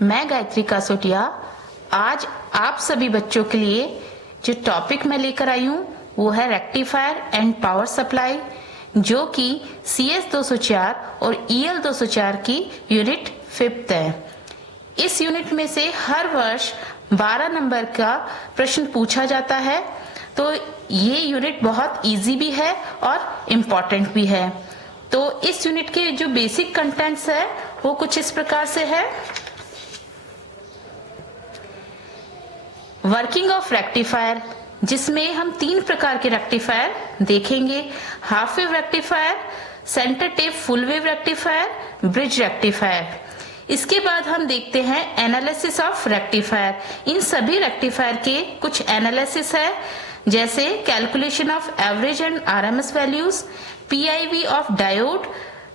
मैं गायत्री कासोटिया आज आप सभी बच्चों के लिए जो टॉपिक मैं लेकर आई हूँ वो है रेक्टिफायर एंड पावर सप्लाई, जो कि CS 204 और EL 204 की यूनिट 5th है। इस यूनिट में से हर वर्ष 12 नंबर का प्रश्न पूछा जाता है, तो ये यूनिट बहुत इजी भी है और इम्पोर्टेंट भी है। तो इस यूनिट के जो बेसिक कंटेंट्स है वो कुछ इस प्रकार से है। वर्किंग ऑफ रेक्टिफायर, जिसमें हम 3 प्रकार के रेक्टिफायर देखेंगे: half wave rectifier, centre tap full wave rectifier, bridge rectifier. इसके बाद हम देखते हैं एनालिसिस ऑफ रेक्टिफायर। इन सभी रेक्टिफायर के कुछ एनालिसिस है, जैसे calculation of average and RMS values, PIV of diode,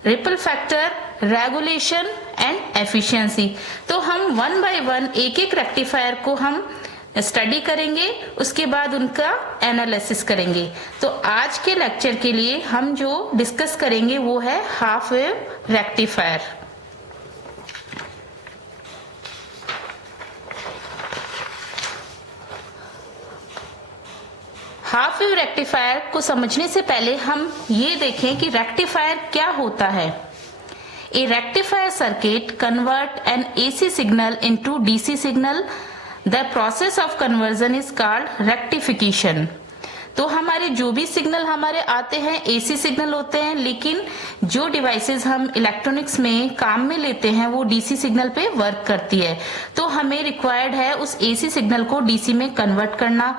ripple factor, regulation and efficiency. तो हम 1 बाय 1 एक रेक्टिफायर को हम स्टडी करेंगे, उसके बाद उनका एनालिसिस करेंगे। तो आज के लेक्चर के लिए हम जो डिस्कस करेंगे वो है half wave rectifier. Half wave rectifier को समझने से पहले हम ये देखें कि रेक्टिफायर क्या होता है। A rectifier circuit convert N AC signal into DC signal. The process of conversion is called rectification। तो हमारे जो भी सिग्नल हमारे आते हैं AC सिग्नल होते हैं, लेकिन जो डिवाइसेस हम इलेक्ट्रॉनिक्स में काम में लेते हैं वो DC सिग्नल पे वर्क करती है। तो हमें रिक्वायर्ड है उस AC सिग्नल को DC में कन्वर्ट करना।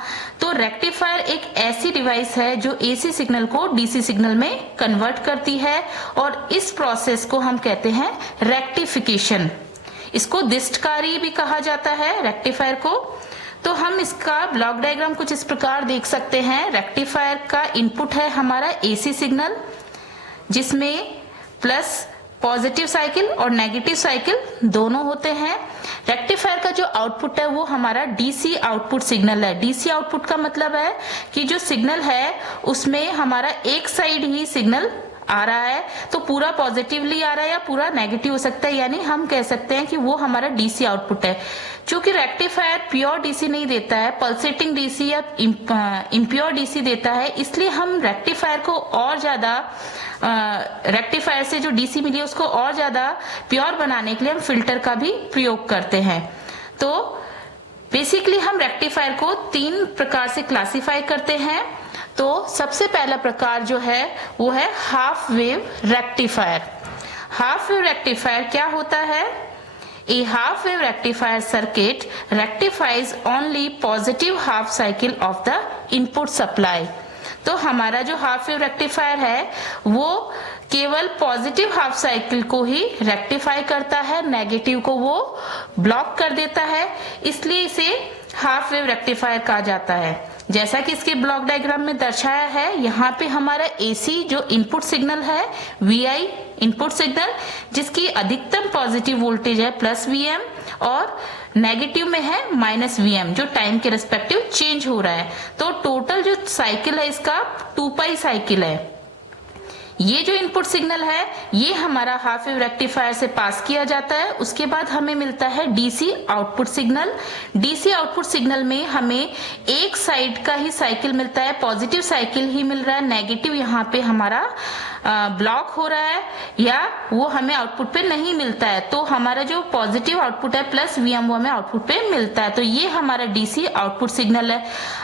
तो रेक्टिफायर एक ऐसी डिवाइस है जो AC सिग्नल को DC सिग्नल में कन्वर्ट करती है, और इस प्रोसेस को हम कहते हैं रेक्टिफिकेशन। इसको दिष्टकारी भी कहा जाता है रेक्टिफायर को। तो हम इसका ब्लॉक डायग्राम कुछ इस प्रकार देख सकते हैं। रेक्टिफायर का इनपुट है हमारा AC सिग्नल, जिसमें प्लस पॉजिटिव साइकिल और नेगेटिव साइकिल दोनों होते हैं। रेक्टिफायर का जो आउटपुट है वो हमारा DC आउटपुट सिग्नल है। DC आउटपुट का मतलब है कि जो सिग्नल है उसमें हमारा एक साइड ही सिग्नल आ रहा है, तो पूरा पॉजिटिवली आ रहा है या पूरा नेगेटिव हो सकता है, यानी हम कह सकते हैं कि वो हमारा DC आउटपुट है। क्योंकि रेक्टिफायर प्योर DC नहीं देता है, पल्सेटिंग DC या इम्प्योर DC देता है, इसलिए हम रेक्टिफायर को और ज्यादा रेक्टिफायर से जो DC मिली है उसको और ज्यादा प्योर बनाने के लिए हम फिल्टर का भी प्रयोग करते हैं। तो बेसिकली हम रेक्टिफायर को 3 प्रकार से क्लासिफाई करते हैं। तो सबसे पहला प्रकार जो है वो है half wave rectifier. Half wave rectifier क्या होता है? A half wave rectifier circuit rectifies only positive half cycle of the input supply. तो हमारा जो हाफ वेव रेक्टिफायर है वो केवल पॉजिटिव हाफ साइकिल को ही रेक्टिफाई करता है, नेगेटिव को वो ब्लॉक कर देता है, इसलिए इसे हाफ वेव रेक्टिफायर कहा जाता है। जैसा कि इसके ब्लॉक डायग्राम में दर्शाया है, यहाँ पे हमारा AC जो इनपुट सिग्नल है, VI इनपुट सिग्नल, जिसकी अधिकतम पॉजिटिव वोल्टेज है +VM और नेगेटिव में है -VM, जो टाइम के रेस्पेक्टिव चेंज हो रहा है। तो टोटल जो साइकिल है इसका 2π साइकिल है। ये जो इनपुट सिग्नल है ये हमारा हाफ वेव रेक्टिफायर से पास किया जाता है। उसके बाद हमें मिलता है DC output signal. DC output signal में हमें एक साइड का ही साइकिल मिलता है, पॉजिटिव साइकिल ही मिल रहा है, नेगेटिव यहाँ पे हमारा ब्लॉक हो रहा है या वो हमें आउटपुट पे नहीं मिलता है। तो हमारा जो पॉजिटिव आउटपुट है +VM वो हमें आउटपुट पे मिलता है। तो ये हमारा DC आउटपुट सिग्नल है।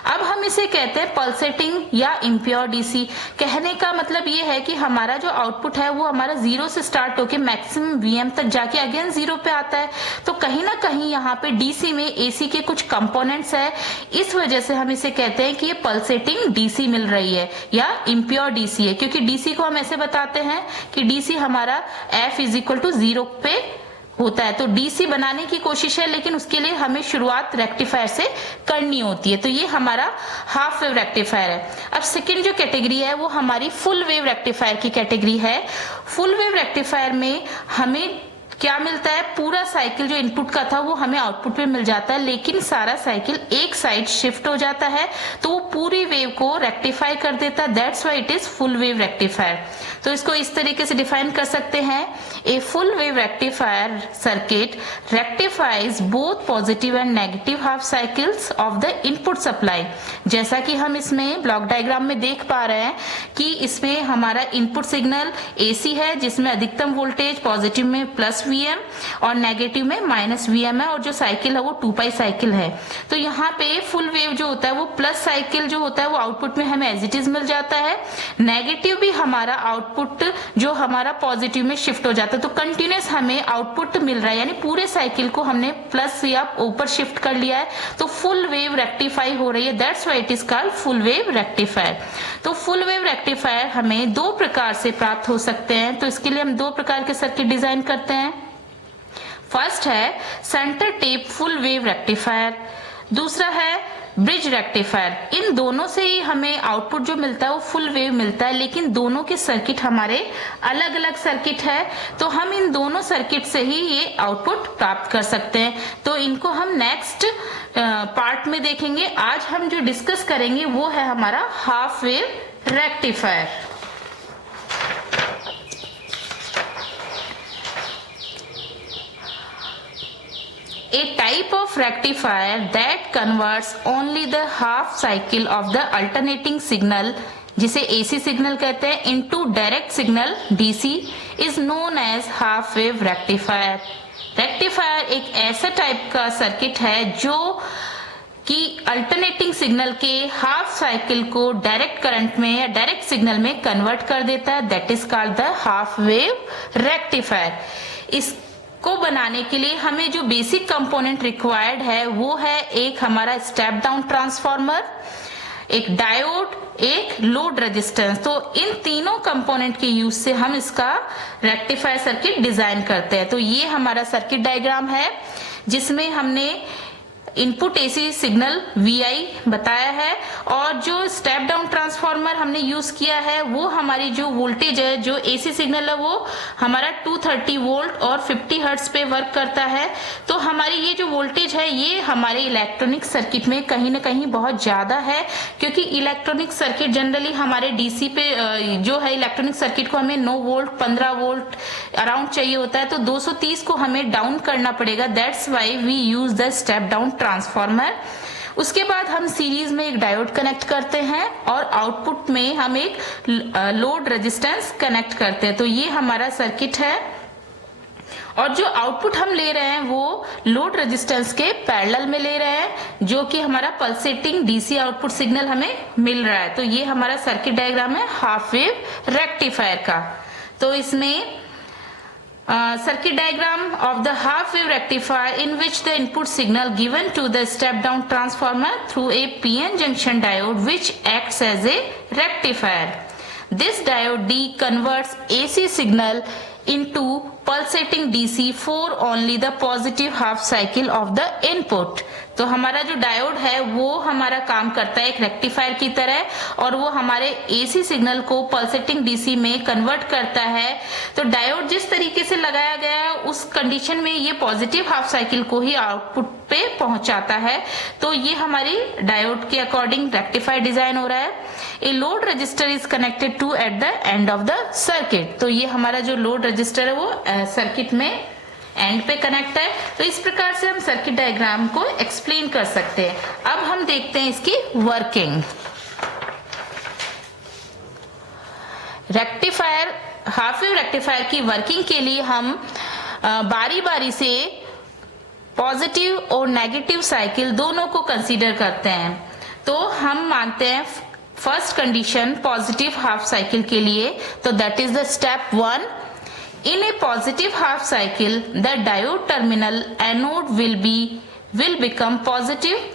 अब हम इसे कहते हैं पल्सेटिंग या इम्प्योर DC। कहने का मतलब ये है कि हमारा जो आउटपुट है वो हमारा 0 से स्टार्ट होके मैक्सिमम VM तक जाके अगेन 0 पे आता है। तो कहीं ना कहीं यहाँ पे DC में AC के कुछ कंपोनेंट्स है, इस वजह से हम इसे कहते हैं कि ये पल्सेटिंग DC मिल रही है या इम्प्योर DC है। क्योंकि DC को हम ऐसे बताते हैं कि DC हमारा F = 0 पे होता है। तो DC बनाने की कोशिश है, लेकिन उसके लिए हमें शुरुआत रेक्टिफायर से करनी होती है। तो ये हमारा हाफ वेव रेक्टिफायर है। अब सेकंड जो कैटेगरी है वो हमारी फुल वेव रेक्टिफायर की कैटेगरी है। फुल वेव रेक्टिफायर में हमें क्या मिलता है, पूरा साइकिल जो इनपुट का था वो हमें आउटपुट में मिल जाता है, लेकिन सारा साइकिल एक साइड शिफ्ट हो जाता है तो वो पूरी वेव को रेक्टिफाई कर देता है। That's why it is full wave rectifier. तो इसको इस तरीके से डिफाइन कर सकते हैं, a full wave rectifier circuit rectifies both positive and negative half cycles of the input supply. जैसा कि हम इसमें ब्लॉक डायग्राम में देख पा रहे हैं कि इसमें हमारा इनपुट सिग्नल एसी है, जिसमें अधिकतम वोल्टेज पॉजिटिव में +Vm और नेगेटिव में -Vm है, और जो साइकिल है वो 2π साइकिल है। तो यहाँ पे फुल वेव जो होता है वो प्लस साइकिल जो होता है वो आउटपुट में हमें एज इट इज मिल जाता है, नेगेटिव भी हमारा आउटपुट जो हमारा पॉजिटिव में शिफ्ट हो जाता है। तो कंटिन्यूस हमें आउटपुट मिल रहा है, यानी पूरे साइकिल को हमने प्लस या ऊपर शिफ्ट कर लिया है, तो फुल वेव रेक्टिफाई हो रही है। That's why it is called full wave rectifier. तो फुल वेव रेक्टिफायर हमें दो प्रकार से प्राप्त हो सकते हैं। तो इसके लिए हम दो प्रकार के सर्किट डिजाइन करते हैं। फर्स्ट है centre tap full wave rectifier, दूसरा है ब्रिज रेक्टिफायर। इन दोनों से ही हमें आउटपुट जो मिलता है वो फुल वेव मिलता है, लेकिन दोनों के सर्किट हमारे अलग अलग सर्किट है, तो हम इन दोनों सर्किट से ही ये आउटपुट प्राप्त कर सकते हैं। तो इनको हम नेक्स्ट पार्ट में देखेंगे। आज हम जो डिस्कस करेंगे वो है हमारा half wave rectifier. A type of rectifier that converts only the half cycle of the alternating signal, जिसे AC सिग्नल कहते हैं, into direct signal DC is known as half wave rectifier। Rectifier एक ऐसा type का circuit है जो कि alternating signal के हाफ साइकिल को डायरेक्ट करंट में या डायरेक्ट सिग्नल में कन्वर्ट कर देता है। That is called the half wave rectifier. इसको बनाने के लिए हमें जो बेसिक कंपोनेंट रिक्वायर्ड है वो है एक हमारा स्टेप डाउन ट्रांसफार्मर, एक डायोड, एक लोड रेजिस्टेंस। तो इन तीनों कंपोनेंट के यूज से हम इसका रेक्टिफायर सर्किट डिजाइन करते हैं। तो ये हमारा सर्किट डायग्राम है जिसमें हमने इनपुट एसी सिग्नल VI बताया है, और जो स्टेप डाउन ट्रांसफार्मर हमने यूज किया है वो हमारी जो वोल्टेज है, जो एसी सिग्नल है वो हमारा 230 वोल्ट और 50 हर्ट्ज पे वर्क करता है। तो हमारी ये जो वोल्टेज है ये हमारे इलेक्ट्रॉनिक सर्किट में कहीं ना कहीं बहुत ज्यादा है, क्योंकि इलेक्ट्रॉनिक सर्किट जनरली हमारे डीसी पे जो है इलेक्ट्रॉनिक सर्किट को हमें 9 वोल्ट 15 वोल्ट अराउंड चाहिए होता है, तो 230 को हमें डाउन करना पड़ेगा। That's why we use the step down transformer. उसके बाद हम सीरीज में एक डायोड कनेक्ट करते हैं और आउटपुट में हम एक लोड रेजिस्टेंस कनेक्ट करते हैं। तो ये हमारा सर्किट है, और जो आउटपुट हम ले रहे हैं वो लोड रेजिस्टेंस के पैरेलल में ले रहे हैं, जो कि हमारा पल्सेटिंग डीसी आउटपुट सिग्नल हमें मिल रहा है। तो ये हमारा सर्किट डायग्राम है हाफ वेव रेक्टिफायर का। तो इसमें circuit diagram of the half wave rectifier in which the input signal given to the step down transformer through a PN junction diode which acts as a rectifier. This diode D converts AC signal into pulsating DC for only the positive half cycle of the input। तो हमारा जो diode है वो हमारा काम करता है एक रेक्टिफायर की तरह, और वो हमारे एसी सिग्नल को पल्सेटिंग डीसी में कन्वर्ट करता है। तो डायोड जिस तरीके से लगाया गया है उस कंडीशन में ये पॉजिटिव हाफ साइकिल को ही आउटपुट पे पहुंचाता है। तो ये हमारी डायोड के अकॉर्डिंग रेक्टिफायर डिजाइन हो रहा है। A load resistor is connected to at the end of the circuit. तो ये हमारा जो लोड रजिस्टर है वो सर्किट में एंड पे कनेक्ट है। तो इस प्रकार से हम सर्किट डायग्राम को एक्सप्लेन कर सकते हैं। अब हम देखते हैं इसकी working. Rectifier, half wave rectifier की वर्किंग के लिए हम बारी बारी से पॉजिटिव और नेगेटिव साइकिल दोनों को कंसीडर करते हैं। तो हम मानते हैं first condition positive half cycle के लिए, तो that is the step 1। In a positive half cycle, the diode terminal anode will become positive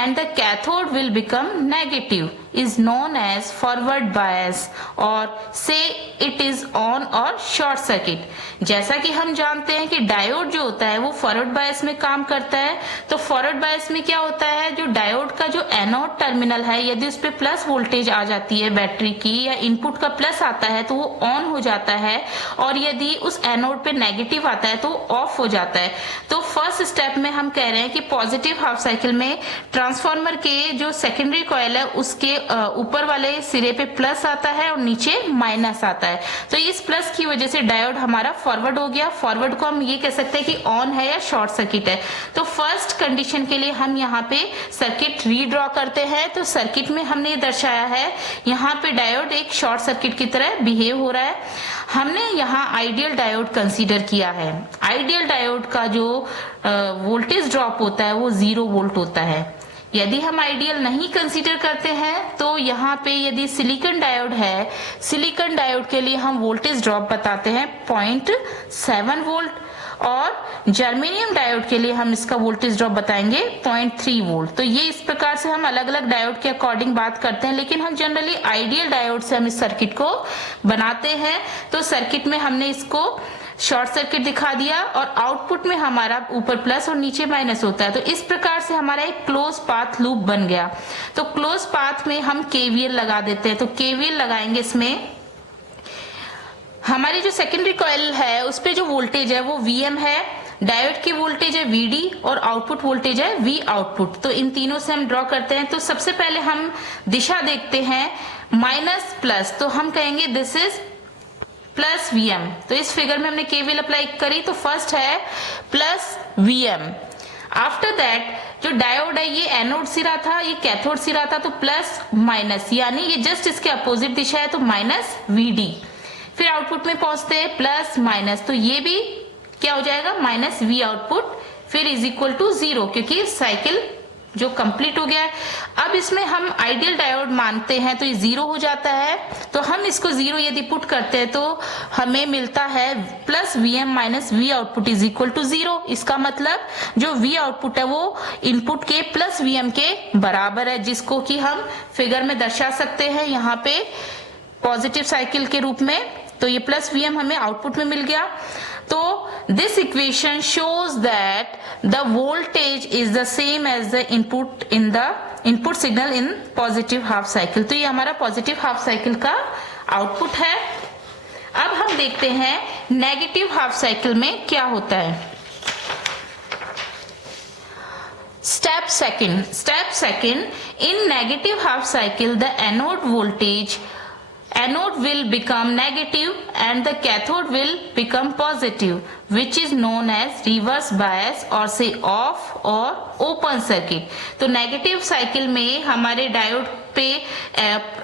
and the cathode will become negative. is known as forward bias और say it is on और short circuit। जैसा कि हम जानते हैं कि diode जो होता है वो फॉरवर्ड बायस में काम करता है। तो फॉरवर्ड बायस में क्या होता है, जो डायोड का जो एनोड टर्मिनल है यदि उस पर प्लस वोल्टेज आ जाती है बैटरी की या इनपुट का प्लस आता है तो वो ऑन हो जाता है, और यदि उस एनोड पे नेगेटिव आता है तो ऑफ हो जाता है। तो फर्स्ट स्टेप में हम कह रहे हैं कि पॉजिटिव हाफ साइकिल में ट्रांसफार्मर के जो सेकेंडरी कॉइल है उसके ऊपर वाले सिरे पे प्लस आता है और नीचे माइनस आता है। तो इस प्लस की वजह से डायोड हमारा फॉरवर्ड हो गया। फॉरवर्ड को हम ये कह सकते हैं कि ऑन है या शॉर्ट सर्किट है। तो फर्स्ट कंडीशन के लिए हम यहाँ पे सर्किट रीड्रॉ करते हैं। तो सर्किट में हमने ये दर्शाया है, यहाँ पे डायोड एक शॉर्ट सर्किट की तरह बिहेव हो रहा है। हमने यहाँ आइडियल डायोड कंसीडर किया है। आइडियल डायोड का जो वोल्टेज ड्रॉप होता है वो 0 वोल्ट होता है। यदि हम आइडियल नहीं कंसीडर करते हैं तो यहाँ पे यदि सिलिकॉन डायोड है, सिलिकॉन डायोड के लिए हम वोल्टेज ड्रॉप बताते हैं 0.7 वोल्ट, और जर्मेनियम डायोड के लिए हम इसका वोल्टेज ड्रॉप बताएंगे 0.3 वोल्ट। तो ये इस प्रकार से हम अलग अलग डायोड के अकॉर्डिंग बात करते हैं, लेकिन हम जनरली आइडियल डायोड से हम इस सर्किट को बनाते हैं। तो सर्किट में हमने इसको शॉर्ट सर्किट दिखा दिया और आउटपुट में हमारा ऊपर प्लस और नीचे माइनस होता है। तो इस प्रकार से हमारा एक क्लोज पाथ लूप बन गया। तो क्लोज पाथ में हम केवीएल लगा देते हैं। तो केवीएल लगाएंगे इसमें, हमारी जो सेकेंडरी कॉइल है उस पे जो वोल्टेज है वो Vm है, डायोड की वोल्टेज है Vd और आउटपुट वोल्टेज है V आउटपुट। तो इन तीनों से हम ड्रॉ करते हैं। तो सबसे पहले हम दिशा देखते हैं माइनस प्लस, तो हम कहेंगे दिस इज प्लस Vm। तो इस फिगर में हमने केवीएल अप्लाई करी, तो फर्स्ट है प्लस Vm। आफ्टर दैट जो डायोड है ये एनोड सिरा था, ये कैथोड सिरा था, तो प्लस माइनस, यानी ये जस्ट इसके अपोजिट दिशा है तो माइनस Vd। फिर आउटपुट में पहुंचते हैं प्लस माइनस, तो ये भी क्या हो जाएगा माइनस V आउटपुट, फिर इज इक्वल टू 0 क्योंकि साइकिल जो कंप्लीट हो गया है। अब इसमें हम आइडियल डायोड मानते हैं तो ये 0 हो जाता है। तो हम इसको 0 यदि पुट करते हैं तो हमें मिलता है plus Vm minus V output is equal to 0। इसका मतलब जो V आउटपुट है वो इनपुट के प्लस Vm के बराबर है, जिसको कि हम फिगर में दर्शा सकते हैं यहाँ पे पॉजिटिव साइकिल के रूप में। तो ये प्लस Vm हमें आउटपुट में मिल गया। तो this equation shows that the voltage is the same as the input in the input signal in positive half cycle. तो ये हमारा पॉजिटिव हाफ साइकिल का आउटपुट है। अब हम देखते हैं नेगेटिव हाफ साइकिल में क्या होता है। Step second in negative half cycle the anode will become negative and the cathode will become positive, which is known as reverse bias or say off or open circuit। तो negative cycle में हमारे diode पे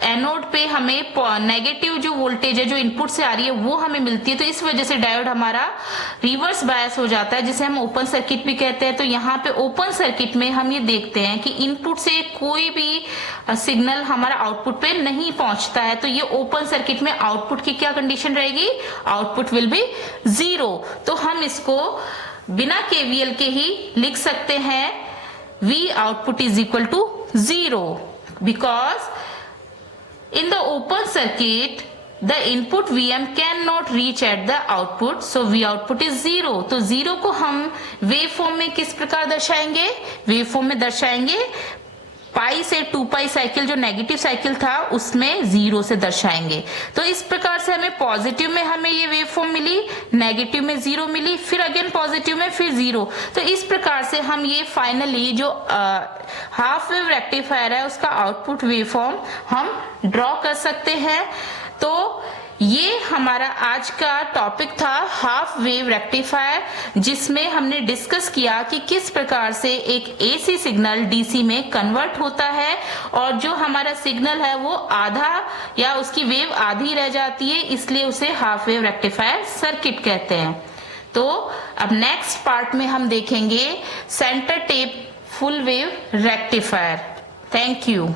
anode पे हमें negative जो voltage है जो input से आ रही है वो हमें मिलती है। तो इस वजह से डायोड हमारा रिवर्स बायस हो जाता है, जिसे हम ओपन सर्किट भी कहते हैं। तो यहाँ पे ओपन सर्किट में हम ये देखते हैं कि इनपुट से कोई भी सिग्नल हमारा आउटपुट पे नहीं पहुंचता है। तो ये ओपन सर्किट में आउटपुट की क्या कंडीशन रहेगी, आउटपुट विल बी 0। तो हम इसको बिना केवीएल के ही लिख सकते हैं V output is equal to 0 because in the open circuit the input Vm cannot reach at the output, so V output is 0। तो 0 को हम वेव फॉर्म में किस प्रकार दर्शाएंगे, वेव फॉर्म में दर्शाएंगे पाई से 2 पाई साइकिल जो नेगेटिव साइकिल था उसमें 0 से दर्शाएंगे। तो इस प्रकार से हमें पॉजिटिव में हमें ये वेव फॉर्म मिली, नेगेटिव में 0 मिली, फिर अगेन पॉजिटिव में फिर 0। तो इस प्रकार से हम ये फाइनली जो हाफ वेव रेक्टिफायर है उसका आउटपुट वेव फॉर्म हम ड्रॉ कर सकते हैं। तो ये हमारा आज का टॉपिक था हाफ वेव रेक्टिफायर, जिसमें हमने डिस्कस किया कि किस प्रकार से एक एसी सिग्नल डीसी में कन्वर्ट होता है और जो हमारा सिग्नल है वो आधा या उसकी वेव आधी रह जाती है, इसलिए उसे हाफ वेव रेक्टिफायर सर्किट कहते हैं। तो अब नेक्स्ट पार्ट में हम देखेंगे centre tap full wave rectifier. Thank you.